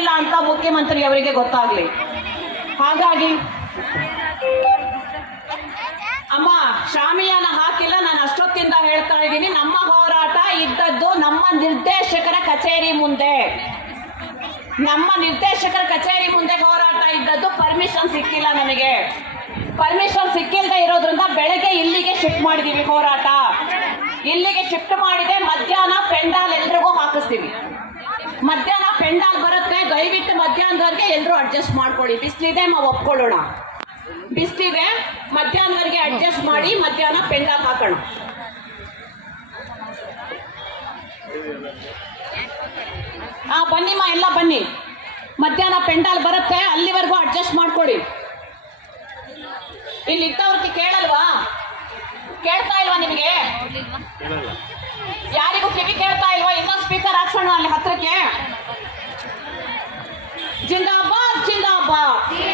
ಇಲ್ಲ ಅಂತ ಮುಖ್ಯಮಂತ್ರಿ ಅವರಿಗೆ ಗೊತ್ತಾಗ್ಲಿ. ಹಾಗಾಗಿ ಅಮ್ಮ, ಶಾಮಿಯಾನ ಹಾಕಿಲ್ಲ, ನಾನು ಅಷ್ಟೊತ್ತಿಂದ ಹೇಳ್ತಾ ಇದ್ದೀನಿ. ನಮ್ಮ ಹೋರಾಟ ಇದ್ದದ್ದು ನಮ್ಮ ನಿರ್ದೇಶಕರ ಕಚೇರಿ ಮುಂದೆ. ನಮ್ಮ ನಿರ್ದೇಶಕರ ಕಚೇರಿ ಮುಂದೆ ಹೋರಾಟ ಇದ್ದದ್ದು ಪರ್ಮಿಷನ್ ಸಿಕ್ಕಿಲ್ಲ ನನಗೆ ಪರ್ಮಿಷನ್ ಸಿಕ್ಕಿಲ್ಲದೆ ಇರೋದ್ರಿಂದ ಬೆಳಗ್ಗೆ ಇಲ್ಲಿಗೆ ಶಿಫ್ಟ್ ಮಾಡಿದೀವಿ ಹೋರಾಟ. ಇಲ್ಲಿಗೆ ಶಿಫ್ಟ್ ಮಾಡಿದೆ, ಮಧ್ಯಾಹ್ನ ಪೆಂಡಾಲ್ ಎಲ್ರಿಗೂ ಹಾಕಿಸ್ತೀವಿ. ಮಧ್ಯಾಹ್ನ ಪೆಂಡಾಲ್ ದಯವಿಟ್ಟು ಮಧ್ಯಾಹ್ನದವರೆಗೆ ಎಲ್ಲರೂ ಅಡ್ಜಸ್ಟ್ ಮಾಡ್ಕೊಳ್ಳಿ. ಬಿಸಿಲಿದೆ ನಾವು ಒಪ್ಕೊಳ್ಳೋಣ. ಬಿಸಿಲಿದೆ ಮಧ್ಯಾಹ್ನದವರೆಗೆ ಅಡ್ಜಸ್ಟ್ ಮಾಡಿ ಮಧ್ಯಾಹ್ನ ಪೆಂಡಾಲ್ ಹಾಕೋಣ. ಹಾ ಬನ್ನಿಮ್ಮ ಎಲ್ಲ ಬನ್ನಿ. ಮಧ್ಯಾಹ್ನ ಪೆಂಡಾಲ್ ಬರುತ್ತೆ ಅಲ್ಲಿವರೆಗೂ ಅಡ್ಜಸ್ಟ್ ಮಾಡ್ಕೊಳ್ಳಿ. ಇಲ್ಲಿ ಇದ್ದವ್ರಿಗೆ ಕೇಳಲ್ವಾ? ಕೇಳ್ತಾ ಇಲ್ವಾ ನಿಮಗೆ? ಯಾರಿಗೂ ಕಿವಿ ಕೇಳ್ತಾ ಇಲ್ವಾ? ಇನ್ನೊಂದು ಸ್ಪೀಕರ್ ಹಾಕ್ಸೋಣ ಅಲ್ಲಿ ಹತ್ರಕ್ಕೆ. 好，一。